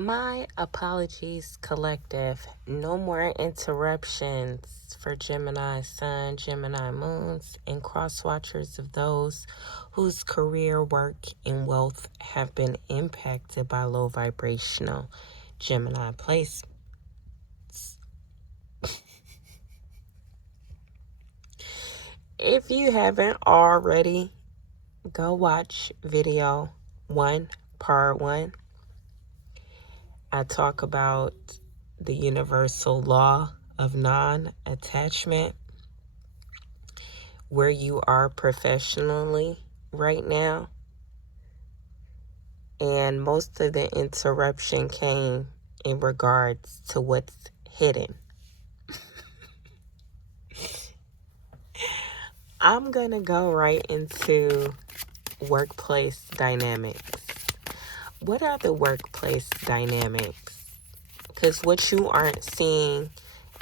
My apologies, collective. No more interruptions for Gemini Sun, Gemini Moons, and cross watchers of those whose career, work, and wealth have been impacted by low vibrational Gemini placements. If you haven't already, go watch video 1, part 1. I talk about the universal law of non-attachment, where you are professionally right now. And most of the interruption came in regards to what's hidden. I'm going to go right into workplace dynamics. What are the workplace dynamics? Because what you aren't seeing,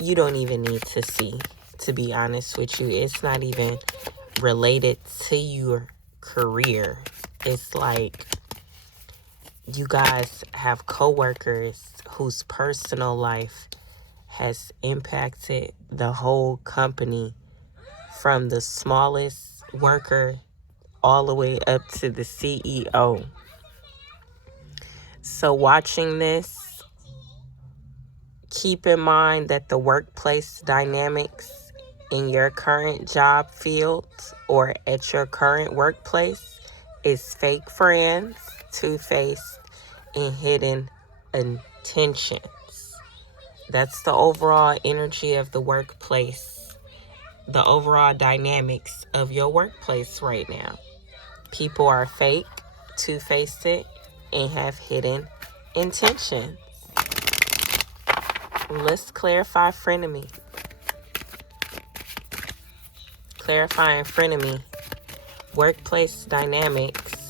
you don't even need to see, to be honest with you. It's not even related to your career. It's like you guys have coworkers whose personal life has impacted the whole company, from the smallest worker all the way up to the CEO. So watching this, keep in mind that the workplace dynamics in your current job field or at your current workplace is fake friends, two-faced, and hidden intentions. That's the overall energy of the workplace, the overall dynamics of your workplace right now. People are fake, two-faced, and have hidden intentions. Let's clarify frenemy. Clarifying frenemy. Workplace dynamics.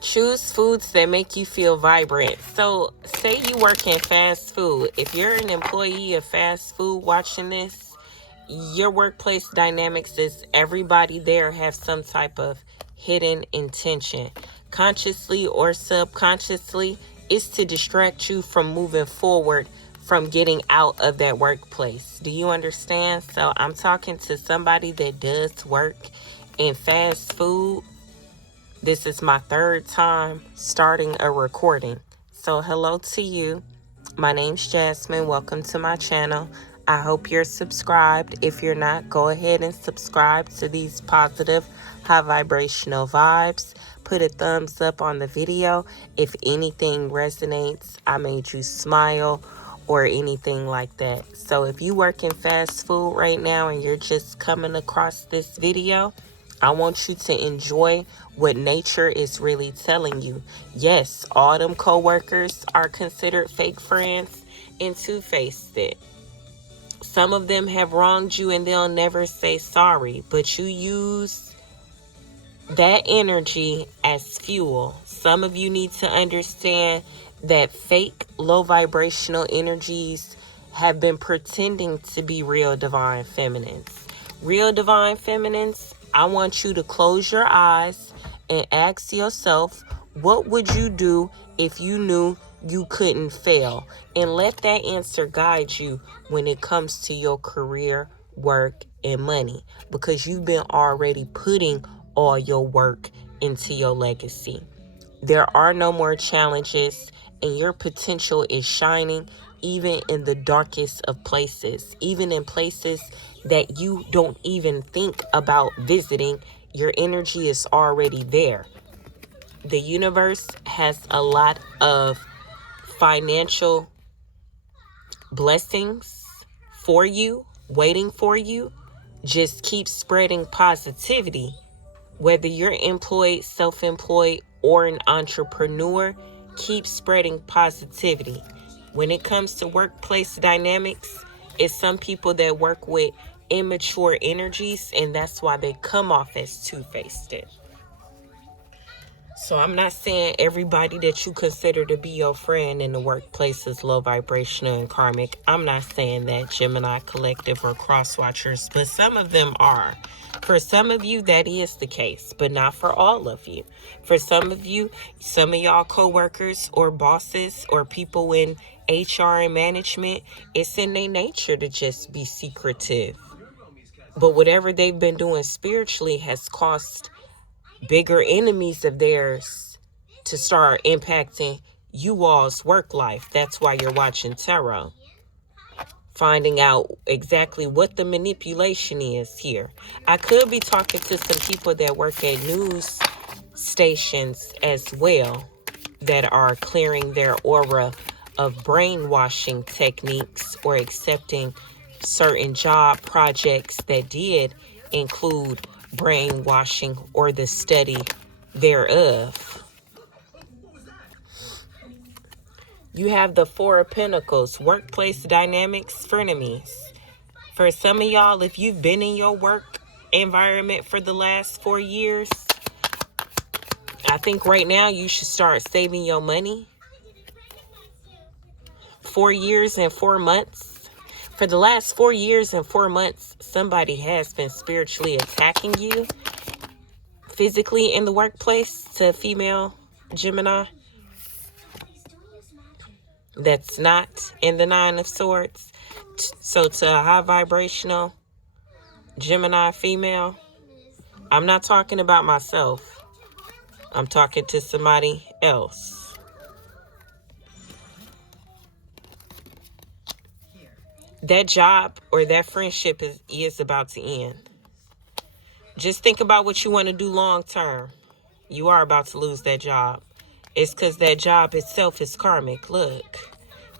Choose foods that make you feel vibrant. So, say you work in fast food. If you're an employee of fast food watching this, your workplace dynamics is everybody there have some type of hidden intention. Consciously or subconsciously, is to distract you from moving forward, from getting out of that workplace. Do you understand? So I'm talking to somebody that does work in fast food. This is my third time starting a recording. So hello to you. My name's Jasmine. Welcome to my channel. I hope you're subscribed. If you're not, go ahead and subscribe to these positive, high vibrational vibes. Put a thumbs up on the video if anything resonates, I made you smile, or anything like that. So if you work in fast food right now and you're just coming across this video, I want you to enjoy what nature is really telling you. Yes, all them coworkers are considered fake friends and two-faced. Some of them have wronged you and they'll never say sorry, but you use that energy as fuel. Some of you need to understand that fake low vibrational energies have been pretending to be real divine feminines. Real divine feminines, I want you to close your eyes and ask yourself, what would you do if you knew you couldn't fail? And let that answer guide you when it comes to your career, work, and money, because you've been already putting all your work into your legacy. There are no more challenges, and your potential is shining even in the darkest of places, even in places that you don't even think about visiting. Your energy is already there. The universe has a lot of financial blessings for you, waiting for you. Just keep spreading positivity. Whether you're employed, self-employed, or an entrepreneur, keep spreading positivity. When it comes to workplace dynamics, it's some people that work with immature energies, and that's why they come off as two-faced. So I'm not saying everybody that you consider to be your friend in the workplace is low vibrational and karmic. I'm not saying that, Gemini collective or cross watchers, but some of them are. For some of you, that is the case, but not for all of you. For some of you, some of y'all co-workers or bosses or people in HR and management, it's in their nature to just be secretive. But whatever they've been doing spiritually has caused bigger enemies of theirs to start impacting you all's work life. That's why you're watching tarot. Finding out exactly what the manipulation is here. I could be talking to some people that work at news stations as well that are clearing their aura of brainwashing techniques or accepting certain job projects that did include brainwashing or the study thereof. You have the Four of Pentacles, workplace dynamics, frenemies. For some of y'all, if you've been in your work environment for the last 4 years, I think right now you should start saving your money. 4 years and 4 months. For the last 4 years and 4 months, somebody has been spiritually attacking you physically in the workplace. To female Gemini that's not in the Nine of Swords. So to a high vibrational Gemini female, I'm not talking about myself. I'm talking to somebody else. That job or that friendship is about to end. Just think about what you want to do long term. You are about to lose that job. It's because that job itself is karmic. Look,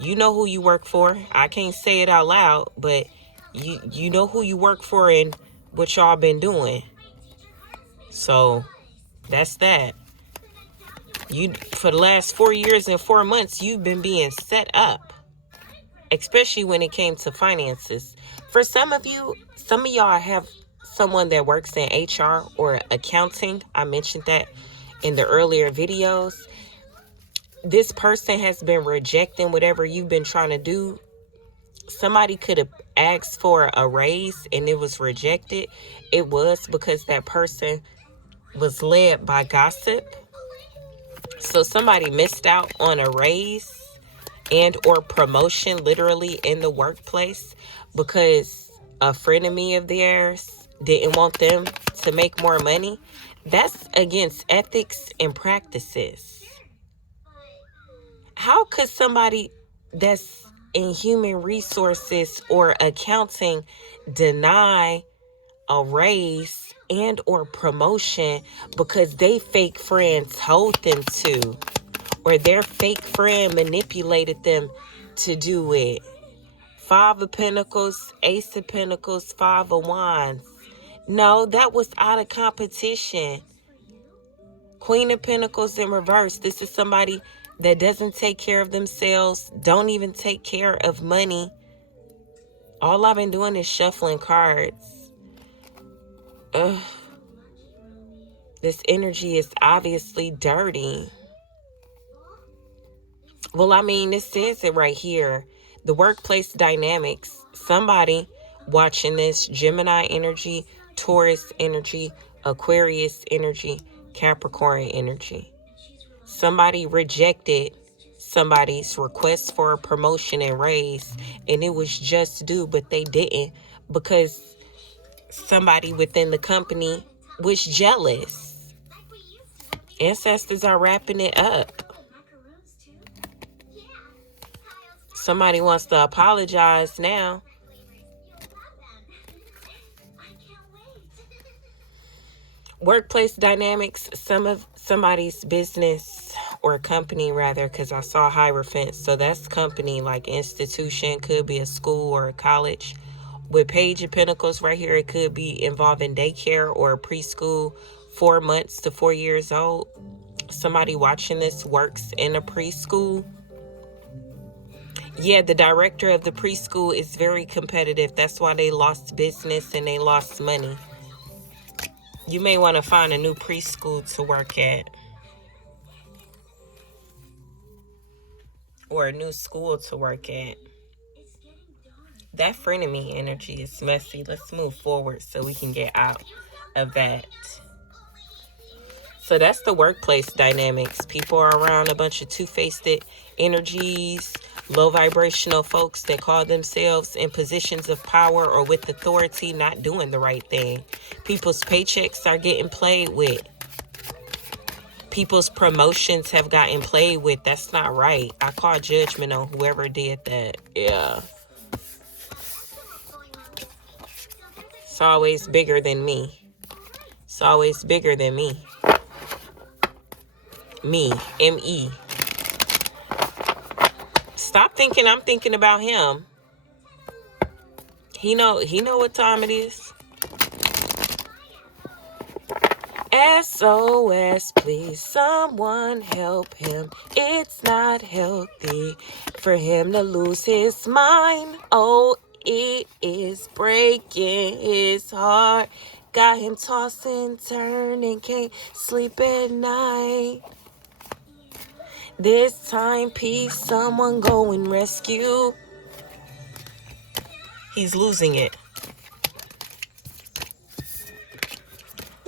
you know who you work for. I can't say it out loud, but you know who you work for and what y'all been doing. So that's that. You, for the last 4 years and 4 months, you've been being set up, especially when it came to finances. For some of you, some of y'all have someone that works in HR or accounting. I mentioned that in the earlier videos. This person has been rejecting whatever you've been trying to do. Somebody could have asked for a raise and it was rejected. It was because that person was led by gossip. So somebody missed out on a raise and or promotion literally in the workplace because a frenemy of theirs didn't want them to make more money. That's against ethics and practices. How could somebody that's in human resources or accounting deny a raise and or promotion because they fake friends told them to, or their fake friend manipulated them to do it? Five of Pentacles, Ace of Pentacles, Five of Wands. No, that was out of competition. Queen of Pentacles in reverse. This is somebody that doesn't take care of themselves, don't even take care of money. All I've been doing is shuffling cards. Ugh. This energy is obviously dirty. Well, I mean, it says it right here. The workplace dynamics. Somebody watching this, Gemini energy, Taurus energy, Aquarius energy, Capricorn energy. Somebody rejected somebody's request for a promotion and raise, and it was just due, but they didn't because somebody within the company was jealous. Ancestors are wrapping it up. Somebody wants to apologize now. Workplace dynamics, somebody's business or company rather, because I saw Hierophant, so that's company, like institution, could be a school or a college. With Page of Pentacles right here, it could be involving daycare or preschool, 4 months to 4 years old. Somebody watching this works in a preschool. Yeah, the director of the preschool is very competitive. That's why they lost business and they lost money. You may want to find a new preschool to work at. Or a new school to work at. That frenemy energy is messy. Let's move forward so we can get out of that. So that's the workplace dynamics. People are around a bunch of two-faced energies, low vibrational folks that call themselves in positions of power or with authority, not doing the right thing. People's paychecks are getting played with. People's promotions have gotten played with. That's not right. I call judgment on whoever did that. Yeah. It's always bigger than me. It's always bigger than me. Me. M-E. Stop thinking I'm thinking about him. He know what time it is. SOS, please someone help him. It's not healthy for him to lose his mind. Oh, it is breaking his heart. Got him tossing, turning, can't sleep at night. This time, peace, someone go and rescue. He's losing it.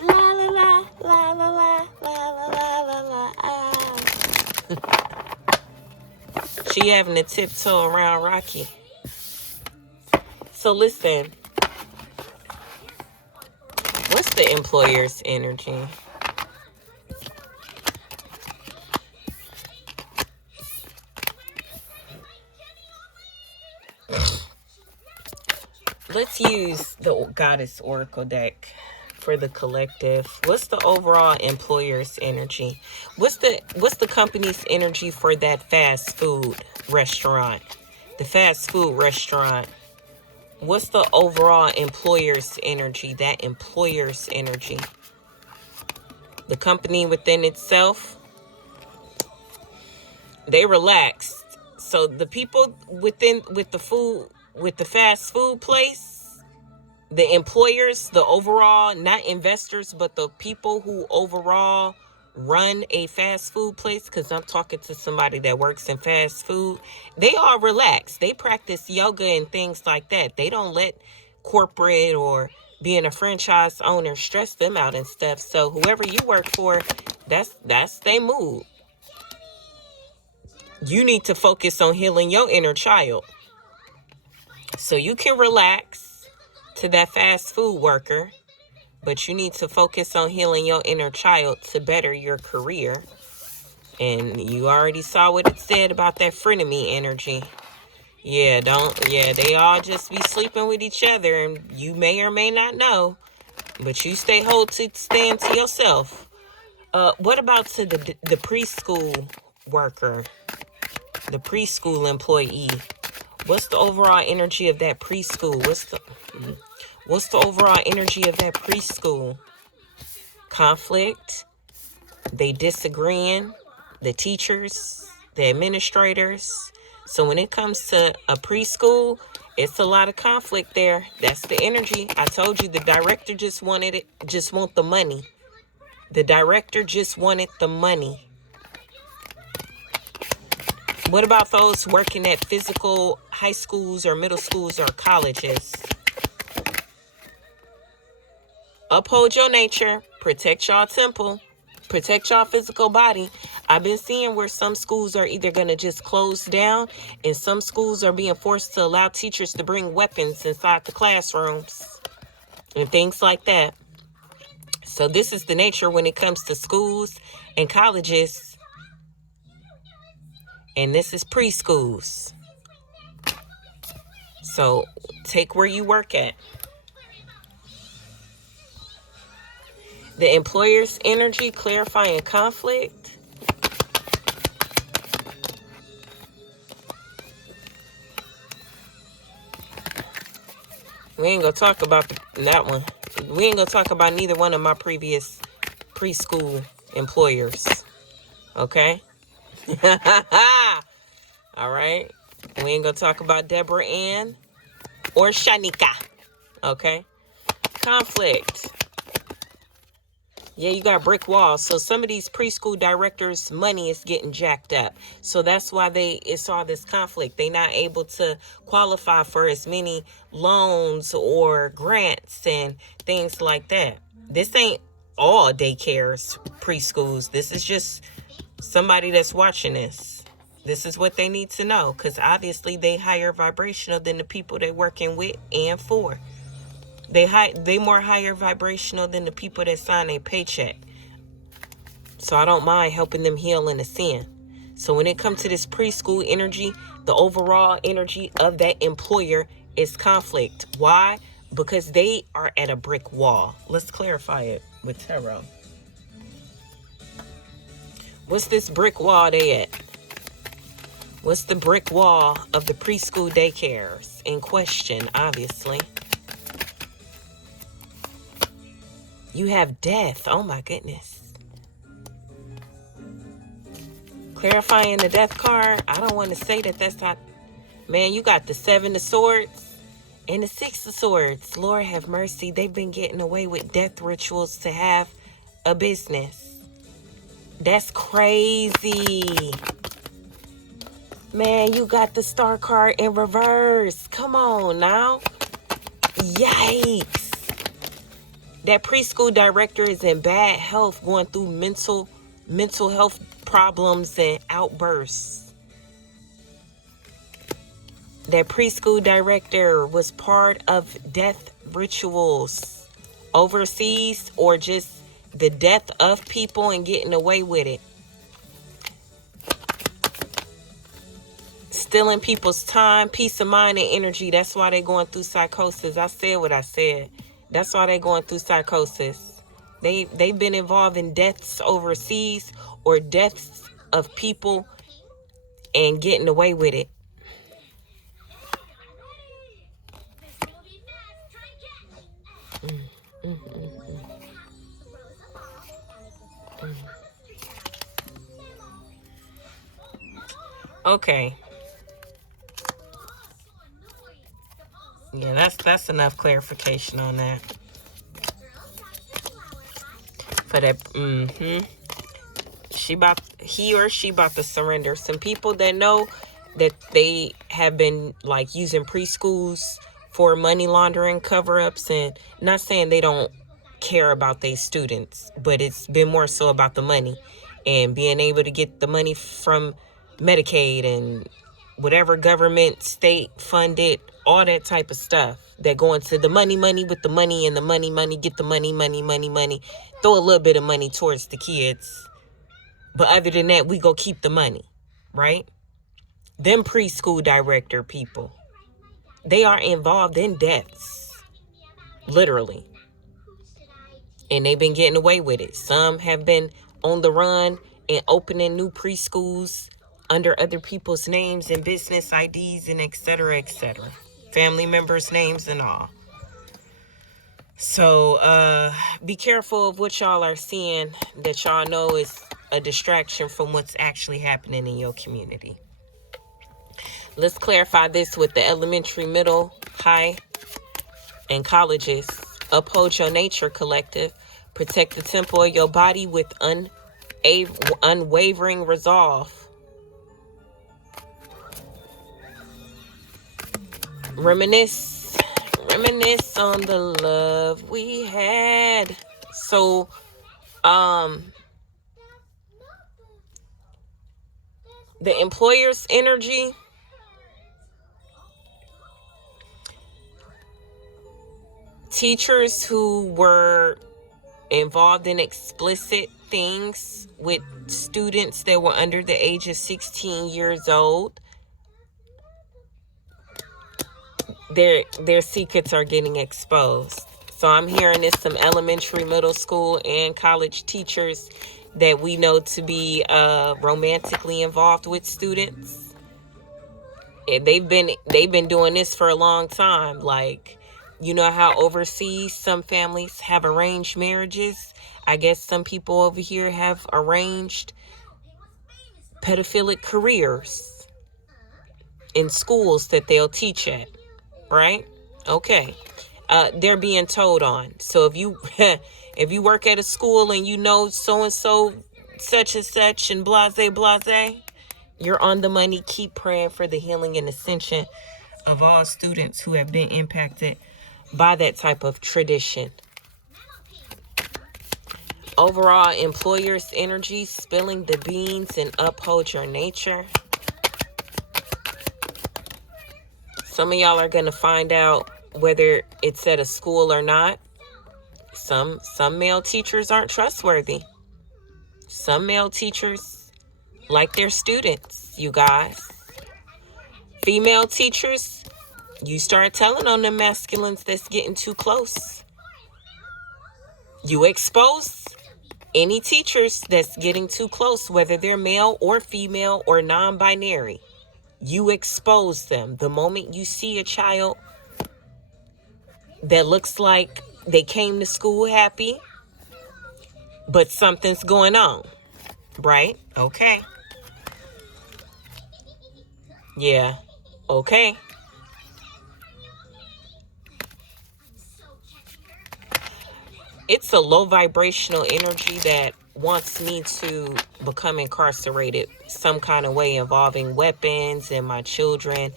La la la la la la la la la la. She having to tiptoe around Rocky. So listen, what's the employer's energy? Let's use the Goddess Oracle deck for the collective. What's the overall employer's energy? What's the company's energy for that fast food restaurant? The fast food restaurant. What's the overall employer's energy? That employer's energy. The company within itself, they relaxed. So the people with the fast food place, the employers, the overall, not investors, but the people who overall run a fast food place, because I'm talking to somebody that works in fast food, they are relaxed. They practice yoga and things like that. They don't let corporate or being a franchise owner stress them out and stuff. So whoever you work for, that's their mood. You need to focus on healing your inner child. So you can relax to that fast food worker, but you need to focus on healing your inner child to better your career. And you already saw what it said about that frenemy energy. Yeah, they all just be sleeping with each other, and you may or may not know, but you stand to yourself. What about to the preschool worker, the preschool employee? What's the overall energy of that preschool? What's the overall energy of that preschool? Conflict. They disagreeing. The teachers, the administrators. So when it comes to a preschool, it's a lot of conflict there. That's the energy. I told you the director just want the money. The director just wanted the money. What about those working at physical high schools or middle schools or colleges? Uphold your nature. Protect y'all temple. Protect y'all physical body. I've been seeing where some schools are either going to just close down, and some schools are being forced to allow teachers to bring weapons inside the classrooms and things like that. So this is the nature when it comes to schools and colleges. And this is preschools. So take where you work at. The employer's energy, clarifying conflict. We ain't gonna talk about that one. We ain't gonna talk about neither one of my previous preschool employers. Okay? All right? We ain't gonna talk about Deborah Ann or Shanika. Okay? Conflict. Yeah, you got brick walls. So some of these preschool directors' money is getting jacked up. So that's why it's all this conflict. They're not able to qualify for as many loans or grants and things like that. This ain't all daycares, preschools. This is just somebody that's watching this. This is what they need to know, because obviously they higher vibrational than the people they're working with and for. They more higher vibrational than the people that sign a paycheck. So I don't mind helping them heal and ascend. So when it comes to this preschool energy, the overall energy of that employer is conflict. Why? Because they are at a brick wall. Let's clarify it with tarot. What's this brick wall they at? What's the brick wall of the preschool daycares in question, obviously? You have death. Oh my goodness. Clarifying the death card. I don't want to say that that's not... Man, you got the 7 of swords and the 6 of swords. Lord have mercy. They've been getting away with death rituals to have a business. That's crazy. Man, you got the star card in reverse. Come on now. Yikes. That preschool director is in bad health, going through mental health problems and outbursts. That preschool director was part of death rituals overseas, or just the death of people and getting away with it. Stealing people's time, peace of mind, and energy. That's why they're going through psychosis. I said what I said. That's why they're going through psychosis. They've been involved in deaths overseas or deaths of people and getting away with it. Okay. Yeah, that's enough clarification on that. For that, he or she about to surrender. Some people that know that they have been like using preschools for money laundering cover-ups, and not saying they don't care about their students, but it's been more so about the money and being able to get the money from Medicaid and whatever government, state funded, all that type of stuff that go into the money with the money and the money, get the money, throw a little bit of money towards the kids. But other than that, we go keep the money, right? Them preschool director people, they are involved in deaths, literally. And they've been getting away with it. Some have been on the run and opening new preschools under other people's names and business IDs and et cetera, family members' names and all. So be careful of what y'all are seeing that y'all know is a distraction from what's actually happening in your community. Let's clarify this with the elementary, middle, high, and colleges. Uphold your nature, collective. Protect the temple of your body with unwavering resolve. Reminisce on the love we had. So, the employer's energy, teachers who were involved in explicit things with students that were under the age of 16 years old, their secrets are getting exposed. So I'm hearing this some elementary, middle school, and college teachers that we know to be romantically involved with students. And they've been doing this for a long time. Like, you know how overseas some families have arranged marriages? I guess some people over here have arranged pedophilic careers in schools that they'll teach at, right? Okay. They're being told on. So if you if you work at a school and you know so-and-so, such and such, and blase, you're on the money. Keep praying for the healing and ascension of all students who have been impacted by that type of tradition. Overall, employer's energy, spilling the beans and uphold your nature. Some of y'all are going to find out whether it's at a school or not. Some male teachers aren't trustworthy. Some male teachers like their students, you guys. Female teachers, you start telling on them masculines that's getting too close. You expose any teachers that's getting too close, whether they're male or female or non-binary. You expose them. The moment you see a child that looks like they came to school happy, but something's going on, right? Okay. Yeah. Okay. It's a low vibrational energy that wants me to become incarcerated some kind of way involving weapons and my children.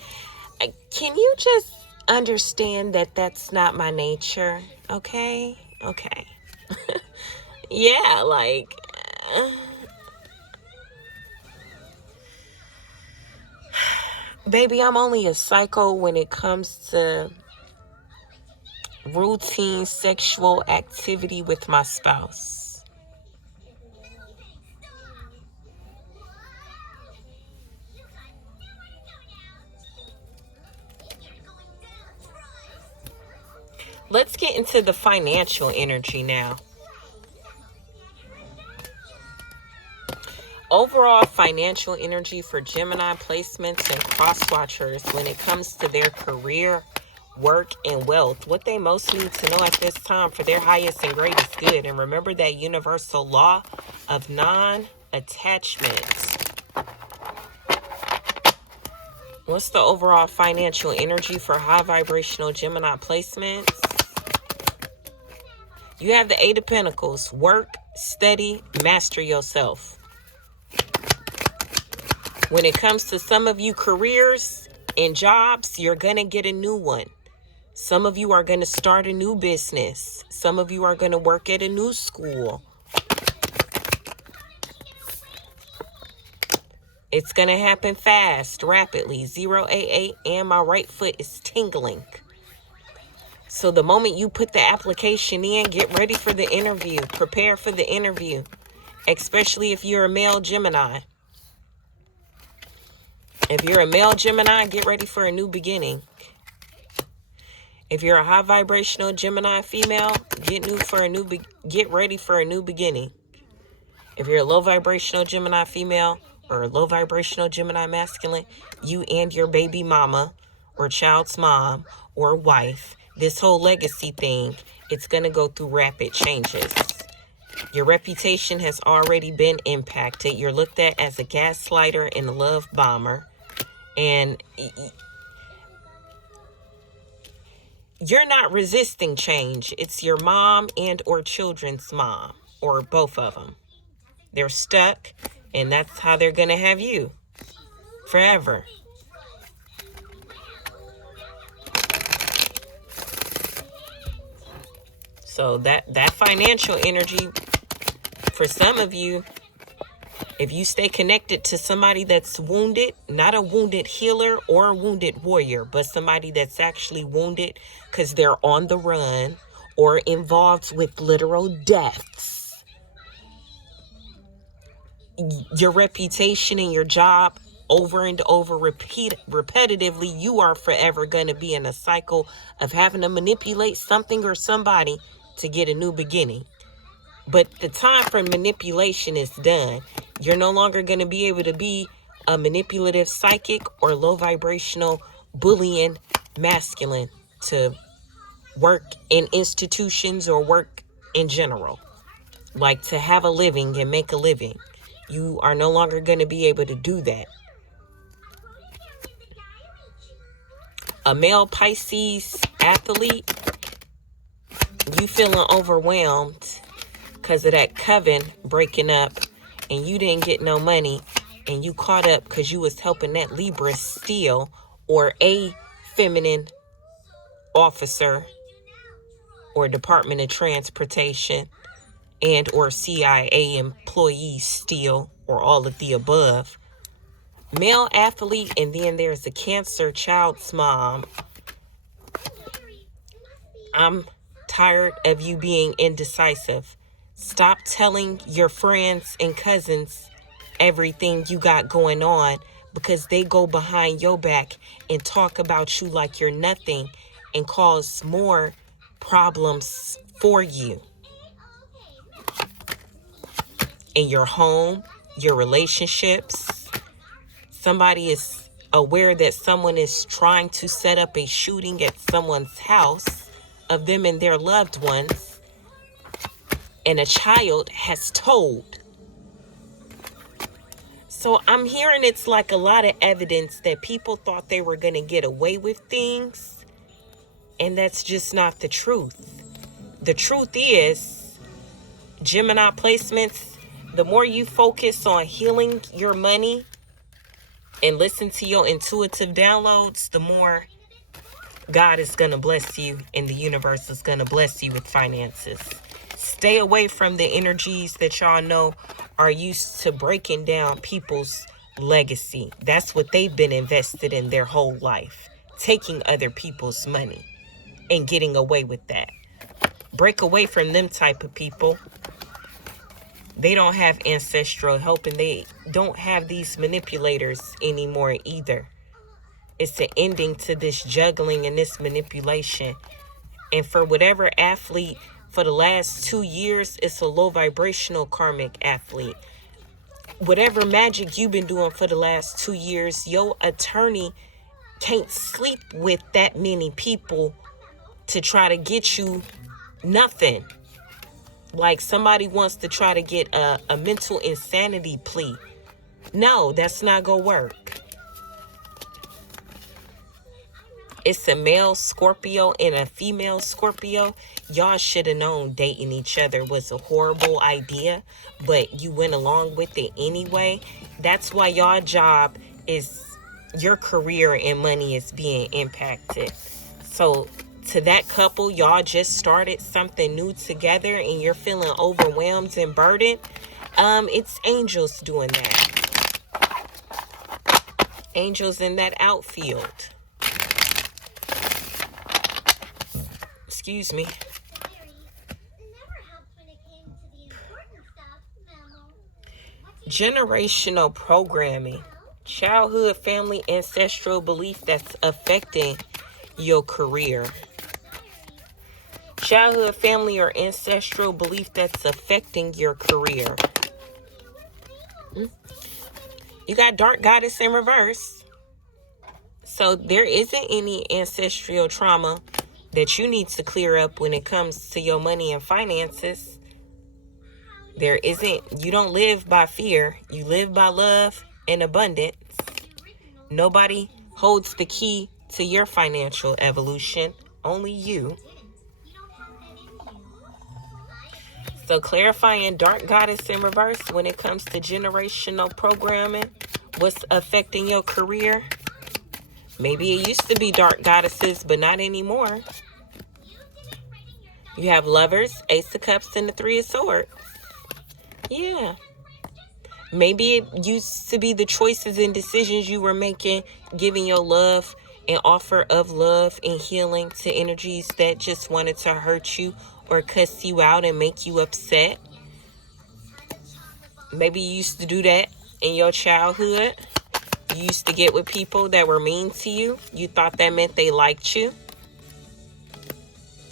Can you just understand that that's not my nature? Okay. Yeah, like baby, I'm only a psycho when it comes to routine sexual activity with my spouse. Let's get into the financial energy now. Overall financial energy for Gemini placements and cross-watchers when it comes to their career, work, and wealth. What they most need to know at this time for their highest and greatest good. And remember that universal law of non-attachment. What's the overall financial energy for high vibrational Gemini placements? You have the Eight of Pentacles. Work, study, master yourself. When it comes to some of you careers and jobs, you're going to get a new one. Some of you are going to start a new business. Some of you are going to work at a new school. It's going to happen fast, rapidly. 088, and my right foot is tingling. So the moment you put the application in, get ready for the interview. Prepare for the interview, especially if you're a male Gemini. If you're a male Gemini, get ready for a new beginning. If you're a high vibrational Gemini female, get ready for a new beginning. If you're a low vibrational Gemini female or a low vibrational Gemini masculine, you and your baby mama or child's mom or wife, this whole legacy thing, it's going to go through rapid changes. Your reputation has already been impacted. You're looked at as a gaslighter and a love bomber. And you're not resisting change. It's your mom and or children's mom, or both of them. They're stuck, and that's how they're going to have you forever. So that financial energy, for some of you, if you stay connected to somebody that's wounded, not a wounded healer or a wounded warrior, but somebody that's actually wounded because they're on the run or involved with literal deaths, your reputation and your job over and over, repetitively, you are forever going to be in a cycle of having to manipulate something or somebody to get a new beginning. But the time for manipulation is done. You're no longer going to be able to be a manipulative psychic or low vibrational bullying masculine to work in institutions or work in general. Like to have a living and make a living. You are no longer going to be able to do that. A male Pisces athlete, you feeling overwhelmed because of that coven breaking up and you didn't get no money and you caught up because you was helping that Libra steal, or a feminine officer or Department of Transportation and or CIA employees steal, or all of the above. Male athlete, and then there's a cancer child's mom. I'm tired of you being indecisive. Stop telling your friends and cousins everything you got going on, because they go behind your back and talk about you like you're nothing and cause more problems for you in your home, your relationships. Somebody is aware that someone is trying to set up a shooting at someone's house of them and their loved ones, and a child has told. So I'm hearing it's like a lot of evidence that people thought they were going to get away with things, and that's just not the truth. The truth is, Gemini placements, the more you focus on healing your money and listen to your intuitive downloads, the more God is going to bless you and the universe is going to bless you with finances. Stay away from the energies that y'all know are used to breaking down people's legacy. That's what they've been invested in their whole life, taking other people's money and getting away with that. Break away from them type of people. They don't have ancestral help, and they don't have these manipulators anymore either. It's an ending to this juggling and this manipulation. And for whatever athlete, for the last 2 years, it's a low vibrational karmic athlete. Whatever magic you've been doing for the last 2 years, your attorney can't sleep with that many people to try to get you nothing. Like somebody wants to try to get a mental insanity plea. No, that's not gonna work. It's a male Scorpio and a female Scorpio. Y'all should have known dating each other was a horrible idea, but you went along with it anyway. That's why y'all job is, your career and money is being impacted. So to that couple, y'all just started something new together and you're feeling overwhelmed and burdened. It's angels doing that. Angels in that outfield. Excuse me. Generational programming. Childhood, family, ancestral belief that's affecting your career. Childhood, family, or ancestral belief that's affecting your career. You got Dark Goddess in reverse. So there isn't any ancestral trauma that you need to clear up when it comes to your money and finances. There isn't. You don't live by fear. You live by love and abundance. Nobody holds the key to your financial evolution. Only you. So clarifying Dark Goddess in reverse when it comes to generational programming. What's affecting your career? Maybe it used to be Dark Goddesses, but not anymore. You have Lovers, Ace of Cups, and the Three of Swords. Yeah. Maybe it used to be the choices and decisions you were making, giving your love and offer of love and healing to energies that just wanted to hurt you or cuss you out and make you upset. Maybe you used to do that in your childhood. You used to get with people that were mean to you. You thought that meant they liked you.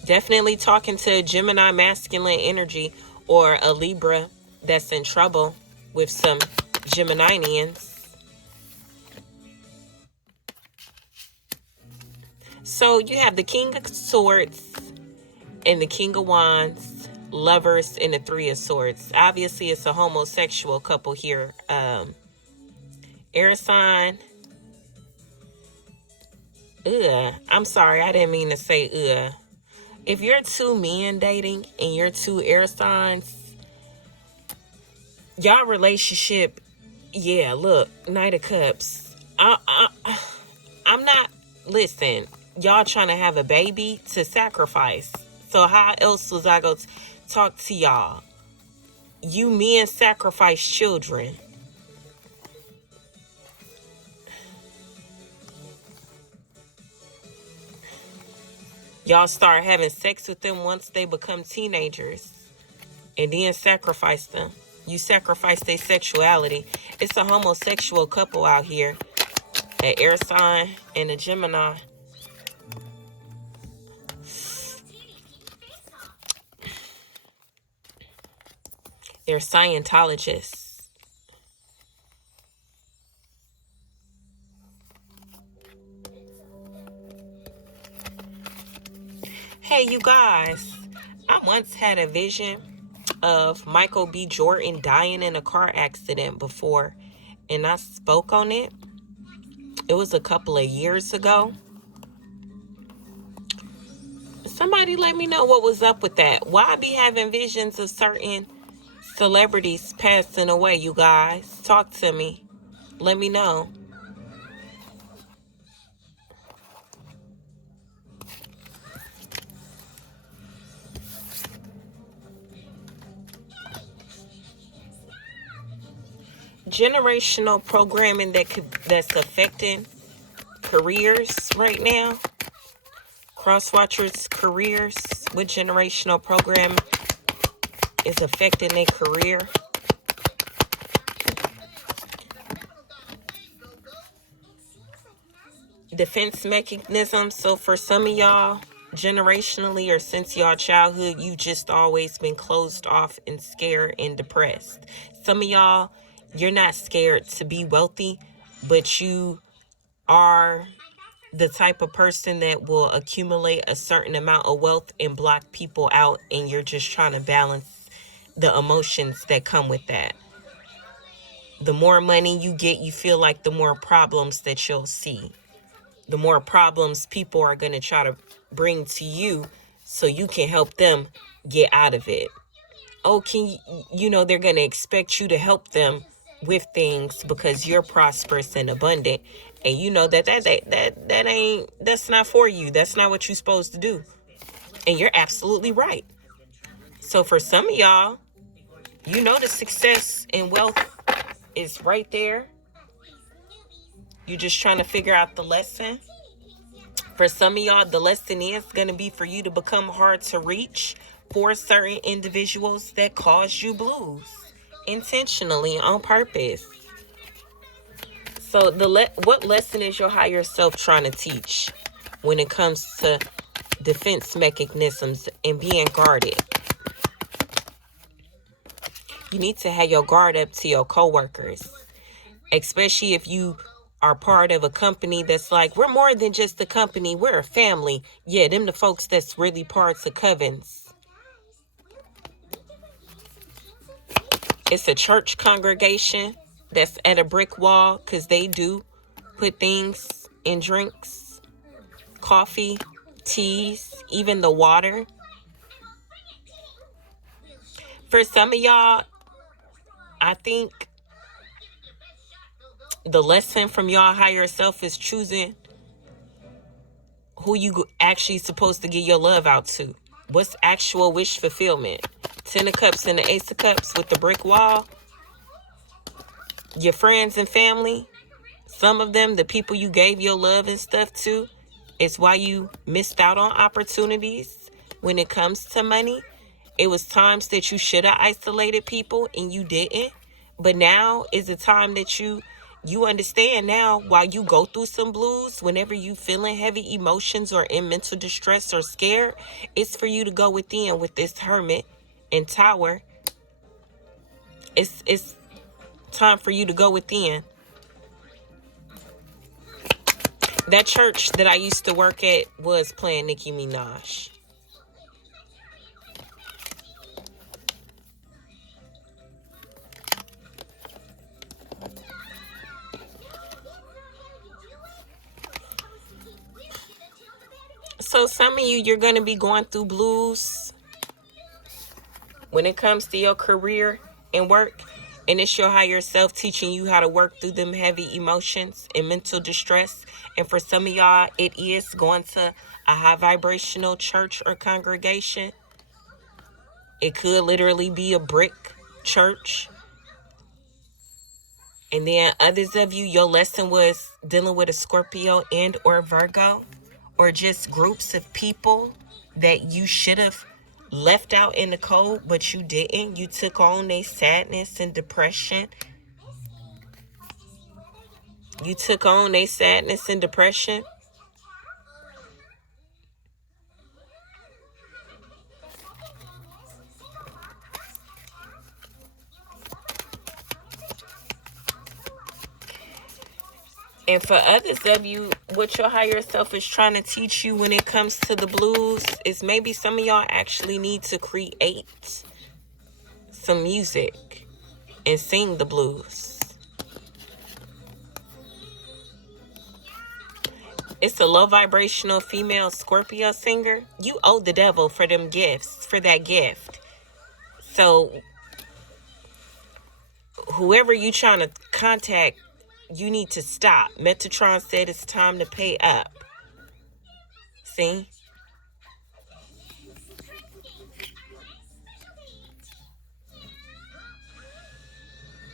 Definitely talking to a Gemini masculine energy or a Libra that's in trouble with some Geminians. So you have the King of Swords and the King of Wands, Lovers, and the Three of Swords. Obviously, it's a homosexual couple here. Air sign. I'm sorry, I didn't mean to say If you're two men dating and you're two air signs, y'all relationship, yeah, look, Knight of Cups. I'm not, listen, y'all trying to have a baby to sacrifice. So how else was I going to talk to y'all? You men sacrifice children. Y'all start having sex with them once they become teenagers and then sacrifice them. You sacrifice their sexuality. It's a homosexual couple out here, an air sign and a Gemini. They're Scientologists. Hey, you guys, I once had a vision of Michael B. Jordan dying in a car accident before, and I spoke on it. It was a couple of years ago. Somebody let me know what was up with that. Why I be having visions of certain celebrities passing away, you guys? Talk to me. Let me know. Generational programming that's affecting careers right now. Crosswatchers' careers with generational programming is affecting their career. Defense mechanisms. So for some of y'all, generationally or since y'all childhood, you just always been closed off and scared and depressed. Some of y'all, you're not scared to be wealthy, but you are the type of person that will accumulate a certain amount of wealth and block people out, and you're just trying to balance the emotions that come with that. The more money you get, you feel like the more problems that you'll see. The more problems people are going to try to bring to you so you can help them get out of it. Oh, they're going to expect you to help them with things because you're prosperous and abundant. And you know that's not for you. That's not what you're supposed to do. And you're absolutely right. So for some of y'all, the success and wealth is right there. You're just trying to figure out the lesson. For some of y'all, the lesson is going to be for you to become hard to reach for certain individuals that cause you blues intentionally on purpose. So what lesson is your higher self trying to teach when it comes to defense mechanisms and being guarded? You need to have your guard up to your coworkers, especially if you are part of a company that's like, we're more than just a company, we're a family. Yeah, them the folks that's really parts of covens. It's a church congregation that's at a brick wall because they do put things in drinks, coffee, teas, even the water. For some of y'all, I think the lesson from y'all higher self is choosing who you actually supposed to get your love out to. What's actual wish fulfillment? 10 of Cups and the Ace of Cups with the brick wall. Your friends and family, some of them, the people you gave your love and stuff to, it's why you missed out on opportunities when it comes to money. It was times that you should have isolated people and you didn't. But now is the time that you understand now while you go through some blues, whenever you feeling heavy emotions or in mental distress or scared, it's for you to go within with this Hermit and Tower. It's time for you to go within. That church that I used to work at was playing Nicki Minaj. So some of you're going to be going through blues when it comes to your career and work. And it's your higher self teaching you how to work through them heavy emotions and mental distress. And for some of y'all, it is going to a high vibrational church or congregation. It could literally be a brick church. And then others of you, your lesson was dealing with a Scorpio and or Virgo, or just groups of people that you should have left out in the cold, but you didn't. You took on their sadness and depression. You took on their sadness and depression. And for others of you, what your higher self is trying to teach you when it comes to the blues is maybe some of y'all actually need to create some music and sing the blues. It's a low vibrational female Scorpio singer. You owe the devil for them gifts, for that gift. So whoever you trying to contact, you need to stop. Metatron said it's time to pay up. See?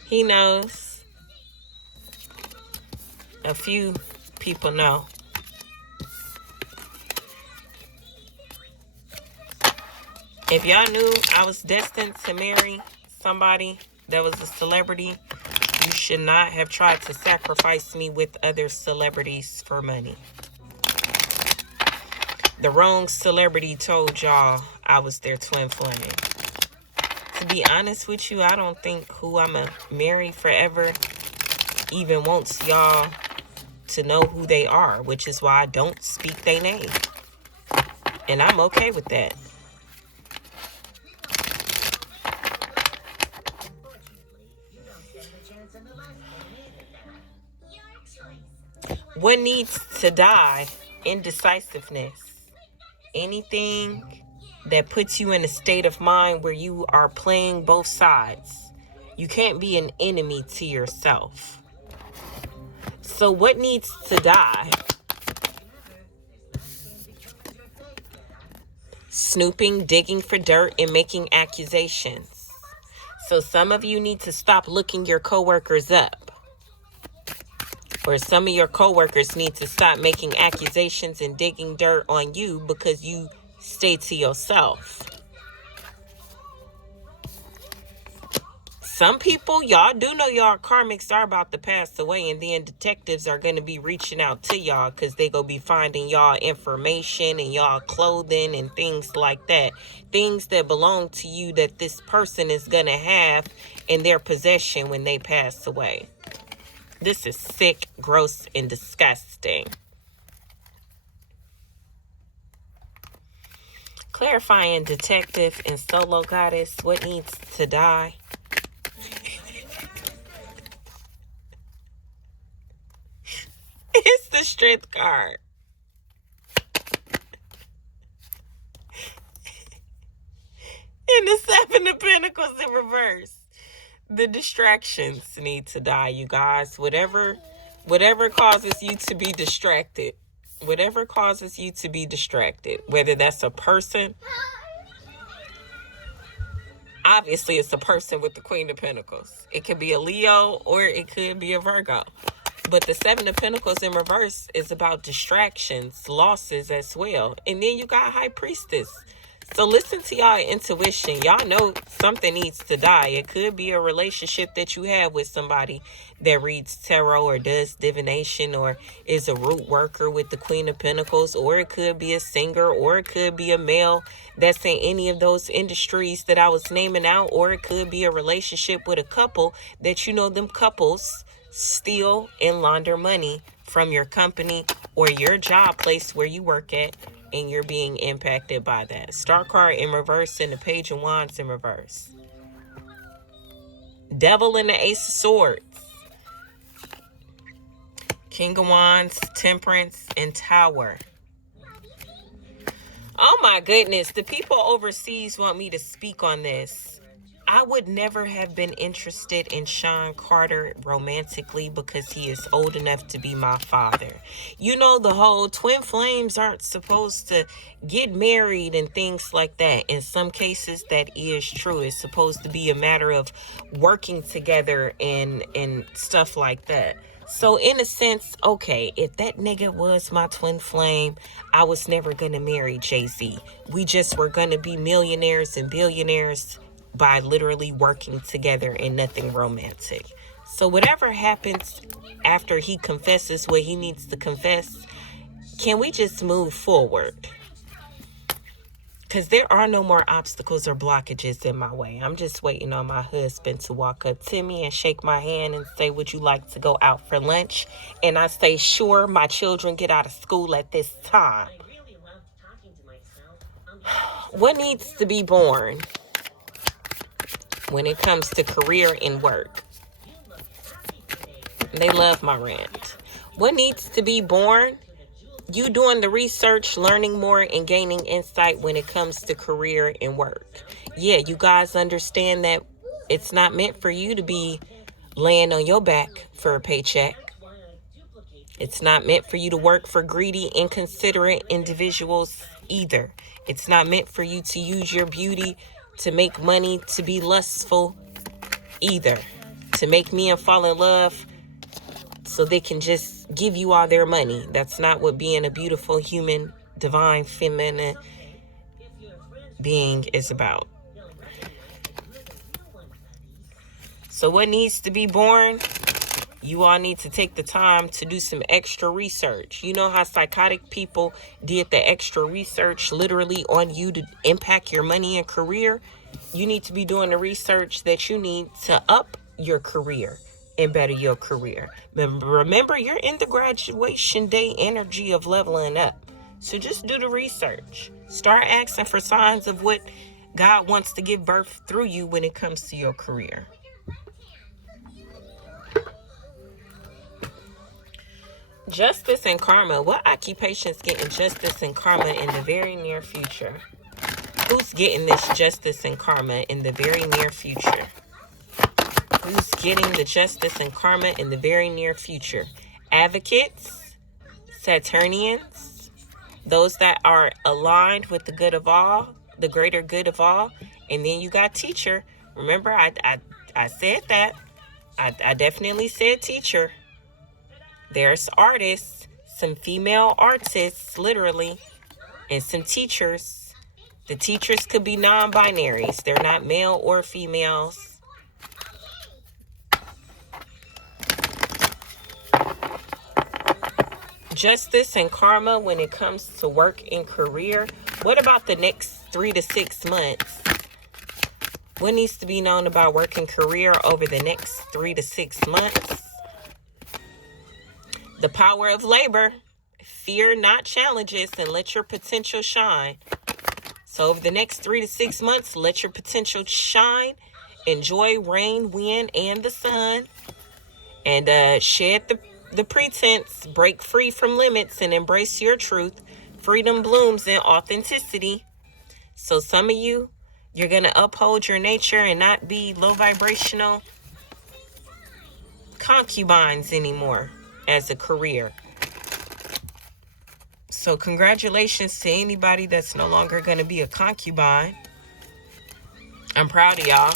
He knows. A few people know. If y'all knew I was destined to marry somebody that was a celebrity, you should not have tried to sacrifice me with other celebrities for money. The wrong celebrity told y'all I was their twin flame. To be honest with you, I don't think who I'ma marry forever even wants y'all to know who they are, which is why I don't speak their name. And I'm okay with that. What needs to die? Indecisiveness. Anything that puts you in a state of mind where you are playing both sides. You can't be an enemy to yourself. So what needs to die? Snooping, digging for dirt, and making accusations. So some of you need to stop looking your coworkers up. Or some of your coworkers need to stop making accusations and digging dirt on you because you stay to yourself. Some people, y'all do know y'all karmics are about to pass away, and then detectives are going to be reaching out to y'all because they going to be finding y'all information and y'all clothing and things like that. Things that belong to you that this person is going to have in their possession when they pass away. This is sick, gross, and disgusting. Clarifying detective and solo goddess, what needs to die? It's the strength card. And the Seven of Pentacles in reverse. The distractions need to die, you guys. Whatever causes you to be distracted. Whatever causes you to be distracted. Whether that's a person. Obviously, it's a person with the Queen of Pentacles. It could be a Leo or it could be a Virgo. But the Seven of Pentacles in reverse is about distractions, losses as well. And then you got High Priestess. So listen to y'all intuition. Y'all know something needs to die. It could be a relationship that you have with somebody that reads tarot or does divination or is a root worker with the Queen of Pentacles. Or it could be a singer, or it could be a male that's in any of those industries that I was naming out. Or it could be a relationship with a couple that you know them couples steal and launder money from your company or your job place where you work at, and you're being impacted by that. Star card in reverse and the Page of Wands in reverse. Devil and the Ace of Swords. King of Wands, Temperance, and Tower. Oh my goodness, the people overseas want me to speak on this. I would never have been interested in Sean Carter romantically because he is old enough to be my father. You know, the whole twin flames aren't supposed to get married and things like that. In some cases, that is true. It's supposed to be a matter of working together and stuff like that. So in a sense, okay, if that nigga was my twin flame, I was never going to marry Jay-Z. We just were going to be millionaires and billionaires by literally working together and nothing romantic. So whatever happens after he confesses what he needs to confess, can we just move forward? Because there are no more obstacles or blockages in my way. I'm just waiting on my husband to walk up to me and shake my hand and say, would you like to go out for lunch? And I say, sure, my children get out of school at this time. What needs to be born when it comes to career and work? They love my rant. What needs to be born? You doing the research, learning more, and gaining insight when it comes to career and work. Yeah, you guys understand that it's not meant for you to be laying on your back for a paycheck. It's not meant for you to work for greedy, inconsiderate individuals either. It's not meant for you to use your beauty to make money, to be lustful either. To make men fall in love so they can just give you all their money. That's not what being a beautiful human, divine, feminine being is about. So what needs to be born? You all need to take the time to do some extra research. You know how psychotic people did the extra research literally on you to impact your money and career? You need to be doing the research that you need to up your career and better your career. Remember, you're in the graduation day energy of leveling up. So just do the research. Start asking for signs of what God wants to give birth through you when it comes to your career. Justice and karma. What occupation's getting justice and karma in the very near future? Who's getting this justice and karma in the very near future? Who's getting the justice and karma in the very near future? Advocates, Saturnians, those that are aligned with the good of all, the greater good of all. And then you got teacher. Remember, I said that. I definitely said teacher. There's artists, some female artists, literally, and some teachers. The teachers could be non-binaries. They're not male or females. Justice and karma when it comes to work and career. What about the next 3 to 6 months? What needs to be known about work and career over the next 3 to 6 months? The power of labor. Fear not challenges and let your potential shine. So over the next 3 to 6 months, let your potential shine. Enjoy rain, wind, and the sun. And shed the pretense. Break free from limits and embrace your truth. Freedom blooms in authenticity. So some of you, you're going to uphold your nature and not be low vibrational concubines anymore as a career. So congratulations to anybody that's no longer going to be a concubine. I'm proud of y'all.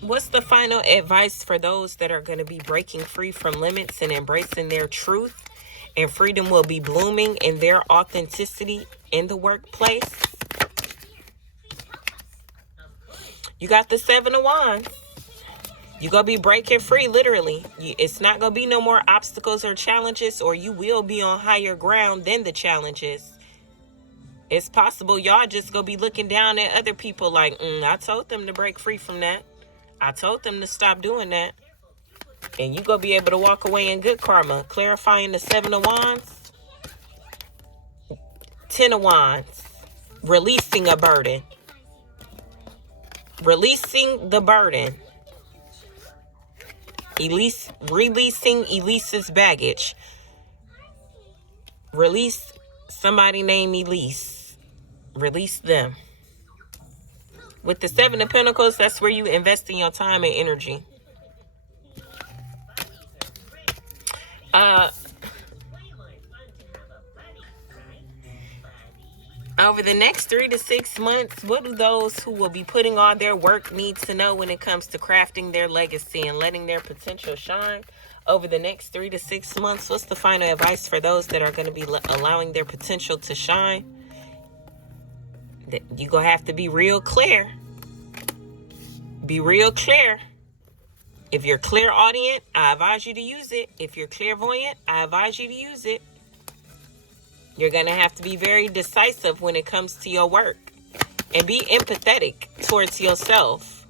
What's the final advice for those that are going to be breaking free from limits and embracing their truth? And freedom will be blooming in their authenticity in the workplace. You got the 7 of Wands. You're going to be breaking free, literally. It's not going to be no more obstacles or challenges, or you will be on higher ground than the challenges. It's possible y'all just going to be looking down at other people like, I told them to break free from that. I told them to stop doing that. And you're going to be able to walk away in good karma. Clarifying the 7 of Wands. 10 of Wands. Releasing a burden. Releasing the burden. Releasing Elise's baggage. Release somebody named Elise. Release them. With the Seven of Pentacles, that's where you invest in your time and energy. Over the next 3 to 6 months, what do those who will be putting all their work need to know when it comes to crafting their legacy and letting their potential shine? Over the next 3 to 6 months, what's the final advice for those that are going to be allowing their potential to shine? You're going to have to be real clear. Be real clear. If you're clairaudient, I advise you to use it. If you're clairvoyant, I advise you to use it. You're going to have to be very decisive when it comes to your work. And be empathetic towards yourself.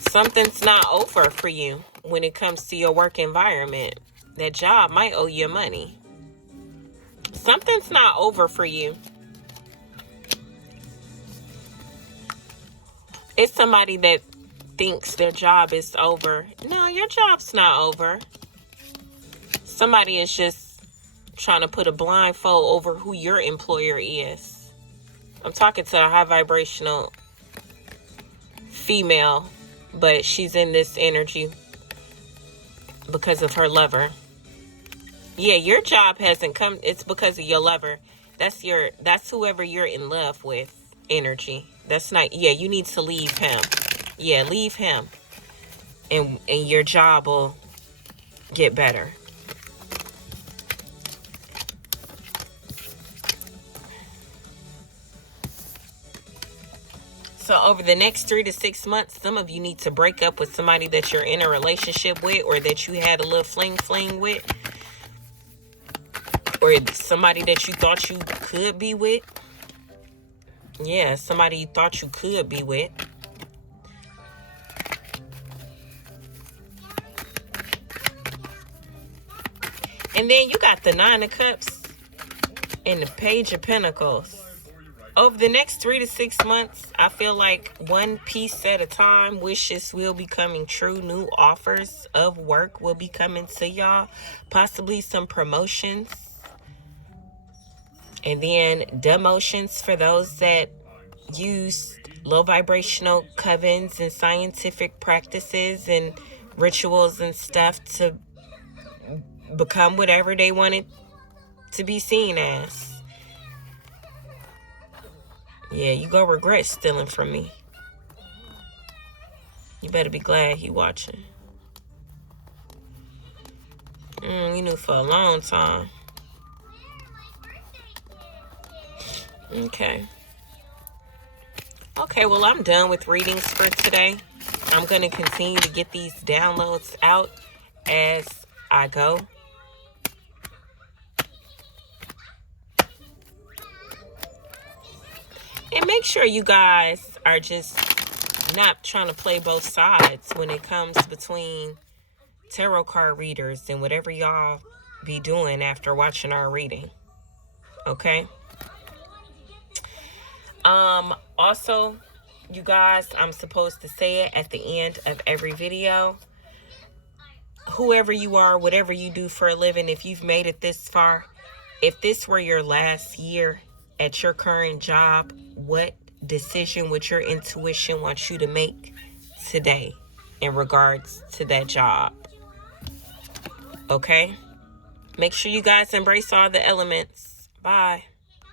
Something's not over for you when it comes to your work environment. That job might owe you money. Something's not over for you. It's somebody that thinks their job is over. No, your job's not over. Somebody is just trying to put a blindfold over who your employer is. I'm talking to a high vibrational female, but she's in this energy because of her lover. Yeah, your job hasn't come. It's because of your lover. That's whoever you're in love with energy. That's not, yeah, you need to leave him. Yeah, leave him. And your job will get better. So over the next 3 to 6 months, some of you need to break up with somebody that you're in a relationship with, or that you had a little fling with, or somebody that you thought you could be with. Yeah, somebody you thought you could be with. And then you got the Nine of Cups and the Page of Pentacles. Over the next 3 to 6 months, I feel like one piece at a time, wishes will be coming true. New offers of work will be coming to y'all. Possibly some promotions. And then demotions for those that use low vibrational covens and scientific practices and rituals and stuff to become whatever they wanted to be seen as. Yeah, you gonna regret stealing from me. You better be glad he watching. We knew for a long time. Okay. Okay, well, I'm done with readings for today. I'm going to continue to get these downloads out as I go. And make sure you guys are just not trying to play both sides when it comes between tarot card readers and whatever y'all be doing after watching our reading. Okay? Also, you guys, I'm supposed to say it at the end of every video. Whoever you are, whatever you do for a living, if you've made it this far, if this were your last year at your current job, what decision would your intuition want you to make today in regards to that job? Okay? Make sure you guys embrace all the elements. Bye.